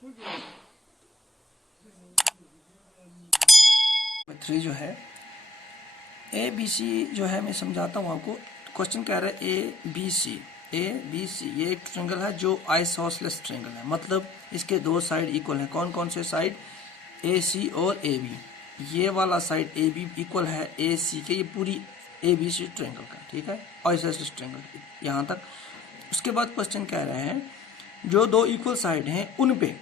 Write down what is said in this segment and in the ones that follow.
Three जो है A B C जो है मैं समझाता हूँ आपको। क्वेश्चन कह रहा है ए बी सी ये एक ट्रायंगल है जो आइसोसेलेस ट्रायंगल है, मतलब इसके दो साइड इक्वल हैं। कौन कौन से साइड? ए सी और ए बी। ये वाला साइड ए बी इक्वल है ए सी के, ये पूरी ए बी सी ट्रायंगल का, ठीक है, आइसोसेलेस ट्रायंगल यहाँ तक। उसके बाद क्वेश्चन कह रहे हैं जो दो इक्वल साइड हैं उन पे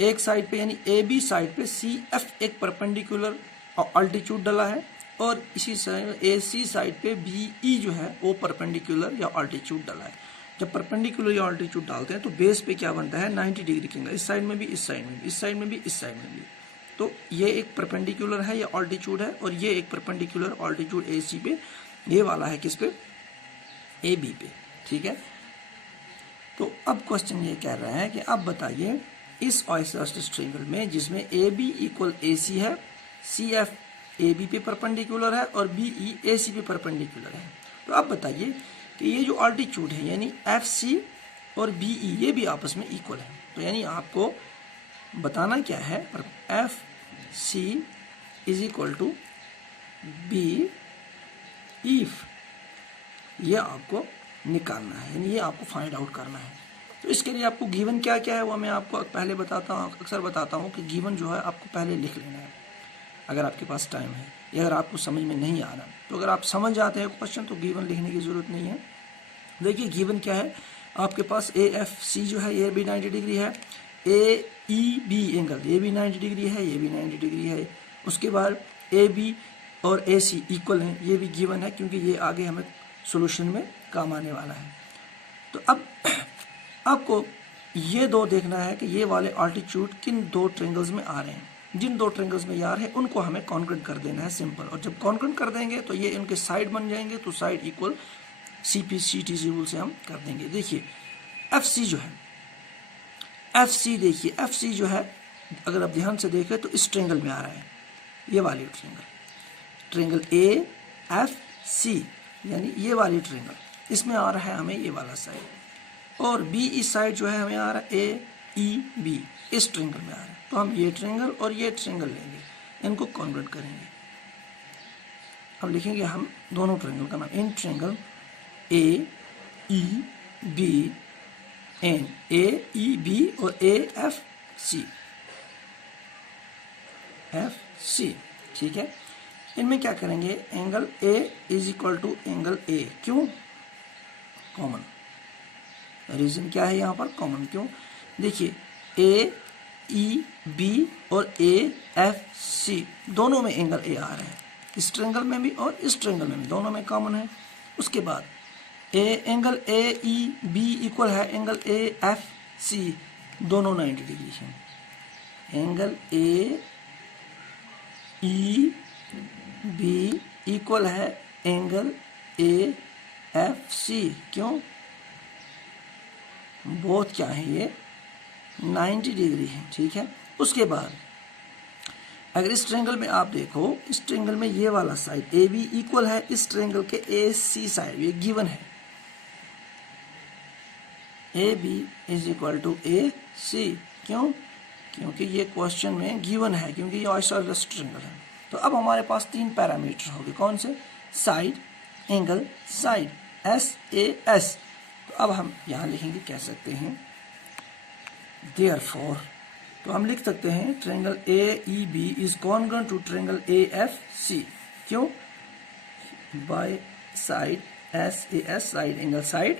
एक साइड पे यानी ए बी साइड पे सी एफ एक परपेंडिकुलर अल्टीट्यूड डला है और इसी साइड ए सी साइड पे बी ई जो है वो परपेंडिकुलर या अल्टीट्यूड डला है। जब परपेंडिकुलर या अल्टीट्यूड डालते हैं तो बेस पे क्या बनता है? 90 डिग्री का एंगल, इस साइड में भी, इस साइड में भी, इस साइड में भी, इस साइड में भी। तो ये एक परपेंडिकुलर है या अल्टीट्यूड है और ये एक परपेंडिकुलर अल्टीट्यूड ए सी पे, ये वाला है किस पे? ए बी पे, ठीक है। तो अब क्वेश्चन ये कह रहा है कि अब बताइए इस आइसोसेलेस ट्रायंगल में जिसमें ए बी इक्वल ए सी है, सी एफ ए बी पे परपेंडिकुलर है और बी ई ए सी पे परपेंडिकुलर है, तो अब बताइए कि ये जो अल्टीट्यूड है यानी एफ सी और बी ई ये भी आपस में इक्वल है। तो यानी आपको बताना क्या है? F C is equal to B F, ये आपको निकालना है, यानी ये आपको फाइंड आउट करना है। तो इसके लिए आपको गिवन क्या क्या है वो मैं आपको पहले बताता हूँ, अक्सर बताता हूँ कि गिवन जो है आपको पहले लिख लेना है अगर आपके पास टाइम है, या अगर आपको समझ में नहीं आ रहा। तो अगर आप समझ जाते हैं क्वेश्चन तो गिवन लिखने की ज़रूरत नहीं है। देखिए गिवन क्या है आपके पास, ए एफ सी जो है ये भी 90 डिग्री है, ए ई बी एंगल ये भी 90 डिग्री है, ये भी 90 डिग्री है। उसके बाद ए बी और ए सी इक्वल हैं, ये भी गिवन है क्योंकि ये आगे हमें सोल्यूशन में काम आने वाला है। तो अब आपको ये दो देखना है कि ये वाले अल्टीट्यूड किन दो ट्रायंगल्स में आ रहे हैं। जिन दो ट्रायंगल्स में यार है उनको हमें कॉन्क्रीट कर देना है, सिंपल। और जब कॉन्क्रीट कर देंगे तो ये इनके साइड बन जाएंगे, तो side equal C P C T rule से हम कर देंगे। देखिए एफ सी जो है, एफ सी देखिए, एफ सी जो है अगर आप ध्यान से देखें तो इस ट्रायंगल में आ रहा है, ये वाली ट्रायंगल ए एफ सी यानी ये वाली ट्रायंगल, इसमें आ रहा है हमें ये वाला साइड, और बी इस साइड जो है हमें आ रहा है ए ई बी, इस ट्रायंगल में आ रहा है। तो हम ये ट्रायंगल और ये ट्रायंगल लेंगे, इनको कन्वर्ट करेंगे। अब लिखेंगे हम दोनों ट्रायंगल का नाम, in triangle A E B and, A E B और A F C, F C, ठीक है। इनमें क्या करेंगे? Angle A is equal to angle A, क्यों? कॉमन, रीजन क्या है यहाँ पर? कॉमन। क्यों? देखिए ए ई बी और ए एफ सी दोनों में एंगल ए आ रहे हैं, इस ट्रायंगल में भी और इस ट्रायंगल में भी, दोनों में कॉमन है। उसके बाद angle A E B equal है एंगल ए एफ सी, दोनों 90 डिग्री हैं। Angle A E B equal है एंगल ए एफ सी, क्यों? बोथ क्या है? ये 90 डिग्री है, ठीक है। उसके बाद अगर इस ट्रायंगल में आप देखो, इस ट्रायंगल में ये वाला साइड ए बी इक्वल है इस ट्रायंगल के ए सी साइड, ये गिवन है, A B is equal to A C, क्यों? क्योंकि ये क्वेश्चन में गिवन है, क्योंकि ये आइसोसेलेस ट्रायंगल है। तो अब हमारे पास तीन पैरामीटर हो गए, कौन से? Side, angle, side, S A S. तो अब हम यहाँ लिखेंगे, कह सकते हैं देयरफॉर, तो हम लिख सकते हैं triangle A E B is congruent to triangle A F C, क्यों? By side S A S, side angle side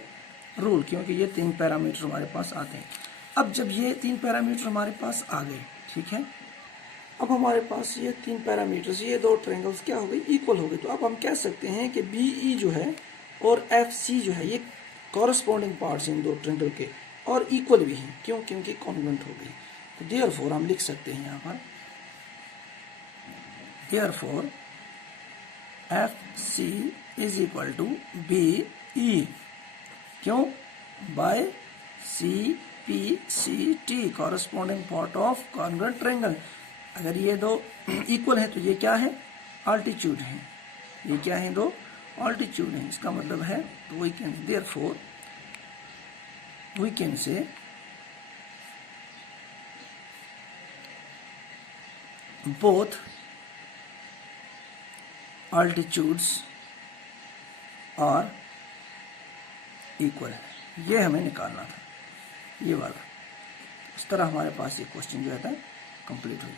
rule, क्योंकि ये तीन पैरामीटर हमारे पास आते हैं। अब जब ये तीन पैरामीटर हमारे पास आ गए, ठीक है, अब हमारे पास ये तीन पैरामीटर्स, ये दो ट्रायंगल्स क्या हो गई? इक्वल हो गए। तो अब हम कह सकते हैं कि बी ई जो है और एफ सी जो है ये कॉरस्पॉन्डिंग पार्ट्स हैं इन दो ट्रायंगल के, और इक्वल भी हैं, क्यों? क्योंकि कॉन्ग्रुएंट हो गई। तो देयरफॉर हम लिख सकते हैं यहाँ पर, therefore F C is equal to B E, क्यों? By C P C T, corresponding part of congruent triangle. अगर ये दो इक्वल है तो ये क्या है? अल्टीट्यूड है। ये क्या है? दो अल्टीट्यूड है। इसका मतलब है, तो we can therefore we can say both altitudes are equal है, ये हमें निकालना था, ये वाला। इस तरह हमारे पास ये क्वेश्चन जो है कंप्लीट हो गया।